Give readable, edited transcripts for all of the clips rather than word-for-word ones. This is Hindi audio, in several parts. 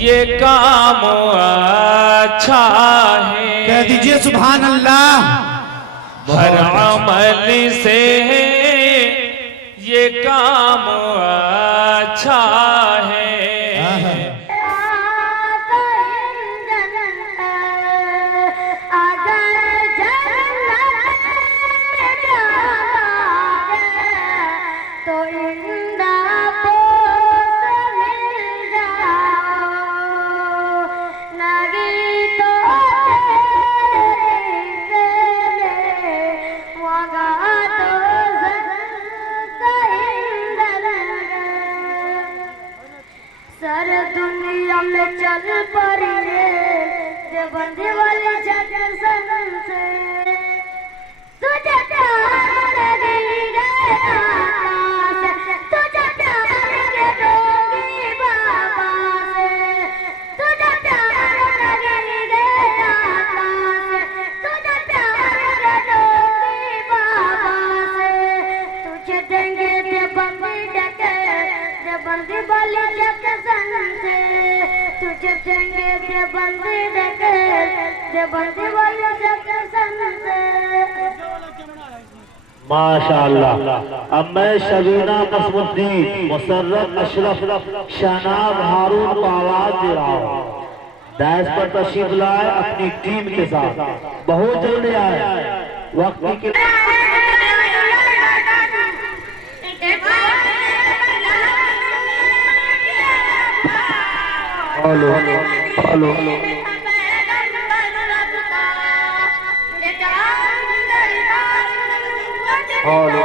ये काम अच्छा है। कह दीजिए सुभान अल्लाह। हर अमल से ये काम अच्छा है। सारे दुनिया में चल पड़ी रे बंदी वाली जगह से तुझे प्यार लगी गया तुझे प्यार लगोगी बाबा से तुझे प्यार लगी गया तुझे प्यार लगोगी बाबा से तुझे देंगे बंदी वाली जगह से तुझे देंगे बंदी वाली जगह से। माशाअल्लाह। अब मैं शबीना कसमुद्दीन, मुसर्रत अशरफ, शहनाब हारून को आवाज दे रहा हूँ। दास पर तशरीफ लाए अपनी टीम के साथ, बहुत जल्दी आए। वक्त की hello hello hello hello hello hello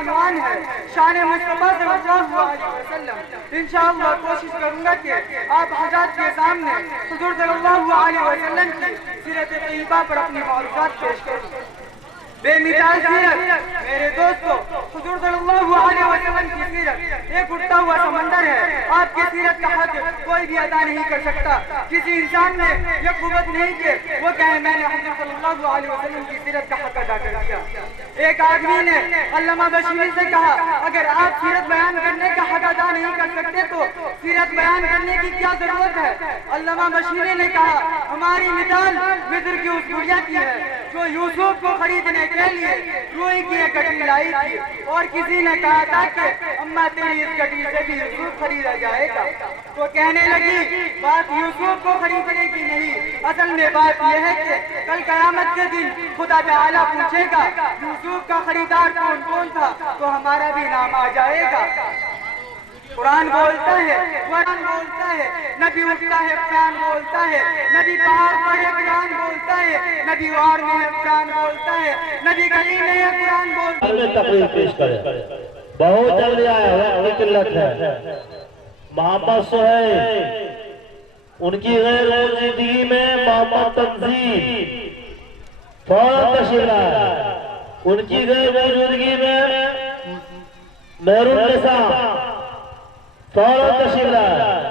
उन्वान है शान मुस्तफा सल्लल्लाहु अलैहि वसल्लम। इंशाअल्लाह कोशिश करूंगा कि आप हज़रात के सामने हुजूर सल्लल्लाहु अलैहि वसल्लम की सीरत तय्यबा पर अपनी मालूमात पेश करूं। बेमिसाल सीरत मेरे दोस्तों हुजूर सल्लल्लाहु अलैहि वसल्लम की सीरत एक उठता हुआ समंदर है। आपकी सीरत का हक कोई भी अदा नहीं कर सकता। किसी इंसान ने यह कुव्वत नहीं कि वो कहे मैंने हुजूर सल्लल्लाहु अलैहि वसल्लम की सीरत का हक अदा कर दिया। एक आदमी ने अल्लामा बशीरी से कहा, अगर आप सीरत बयान करने का हक अदा नहीं कर सकते तो सीरत बयान करने की क्या जरूरत है। अल्लामा बशीरी ने कहा, हमारी मिसाल मिस्र की उस गुड़िया की है जो यूसुफ को खरीदने के लिए रुई की एक गठरी लाई थी और किसी ने कहा था कि अम्मा तेरी इस गठरी से भी यूसुफ खरीदा जाएगा। तो कहने लगी बात यूसुफ को खरीदने की नहीं, असल में बात यह है कि कल कयामत के दिन खुदा ताला पूछेगा यूसुफ का खरीदार कौन कौन था, तो हमारा भी नाम आ जाएगा। कुरान बोलता है, कुरान बोलता है, नबी उठता है कुरान बोलता है, नबी पहाड़ पर है कुरान बोलता है, नबी वार में है कुरान बोलता है, नबी गली में है कुरान बोलता है। तकरीर पेश करें, बहुत जल्दी आया, वक्त की किल्लत है। मोहम्मद सुहैल उनकी गैर मौजूदगी में मोहम्मद तंजीम फौरन तशरीफ लाए, उनकी गैर मौजूदगी में मेहरून निसा फौरन तशरीफ लाए।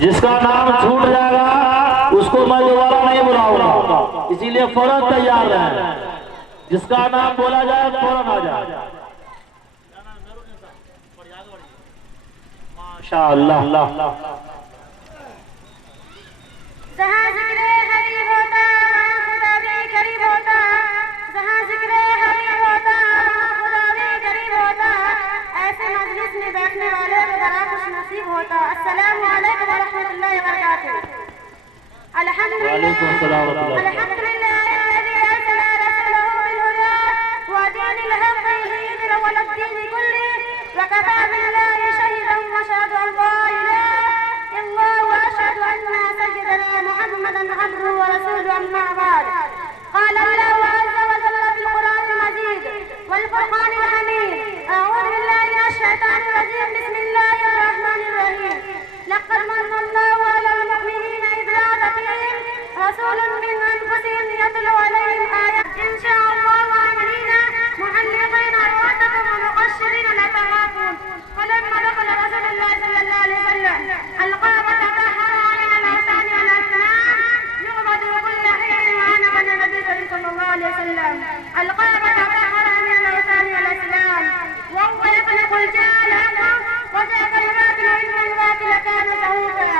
जिसका नाम छूट जाएगा उसको मैं दोबारा नहीं बुलाऊंगा, इसीलिए फौरन तैयार रहें। जिसका नाम बोला जाए फौरन आ जाए। माशाअल्लाह। जहाँ जिक्र हरी होता खुदा भी करीब होता, जहाँ जिक्र हरी होता खुदा भी करीब होता, ऐसे मजलिस में बैठने वाले को बड़ा खुश नसीब होता। अस्सलामु अलैकुम व रहमतुल्लाहि व बरकातुहू। अल्हम्दुलिल्लाह अल्लज़ी अरसला रसूलहु बिल हुदा व दीनिल हक़्क़ि लियुज़हिरहु अला द्दीनि कुल्लिहि व कफ़ा बिल्लाहि शहीदन व अशहदु अन ला इलाहा इल्लल्लाहु व अशहदु अन्ना सय्यदना मुहम्मदन अब्दुहु व रसूलुहु अम्मा बाद। क़ाल अल्लाहु अज़्ज़ व जल्ल फ़िल क़ुरआनिल मजीद वल फ़ुरक़ानिल हमीद। अऊज़ु बिल्लाहि मिनश शैतानिर रजीम। बिस्मिल्लाहिर रहमानिर रहीम। लक़द मन्ना अल्लाहु अलल मुमिनीना इज़ बअथ फ़ीहिम रसूलन मिन अनफुसिहिम यतलू अलैहिम आयातिही इंशाअल्लाहु आमिनीना मुहल्लिक़ीना रु'ूसahum व मुक़श्शिरीना ला तख़ाफ़ून। फलम्मा दख़ला रसूलुल्लाहि सल्लल्लाहु अलैहि वसल्लम अलक़ाह ततहहरा मिन al-awthani wal-asnam yu'badu kulla हीन व आमन नबी सल्लल्लाहु अलैहि वसल्लम अलक़ाह ततहहरा मिन al-awthani wal-asnam व हुवा यख़्लुक़ु al-ja'al व जा'a कलिमातु al-'ilmi wal-batil kana ज़हूक़ा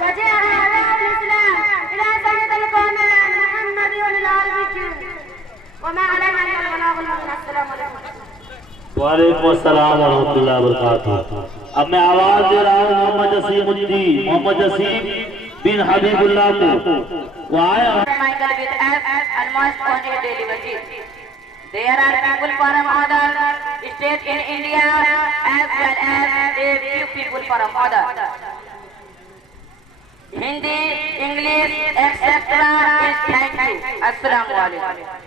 व जा'a अदाa'u al-islam इला सय्यिदिल कौनैन मुहम्मद वल आलिहि व मा अलैना इल्ला al-बलाग़ुल मुबीन। अस्सलामु अलैकुम। वालेकुम अस्सलाम व रहमतुल्लाहि व बरकातुहू। अब मैं आवाज दे रहा हूँ मोहम्मद जसीम बिन हबीबुल्लाह को। वो आए Michael with us almost on a daily basis. There are people from other states in India as well as a few people from other. Hindi, English, etc. is thank you. Assalamu alaikum.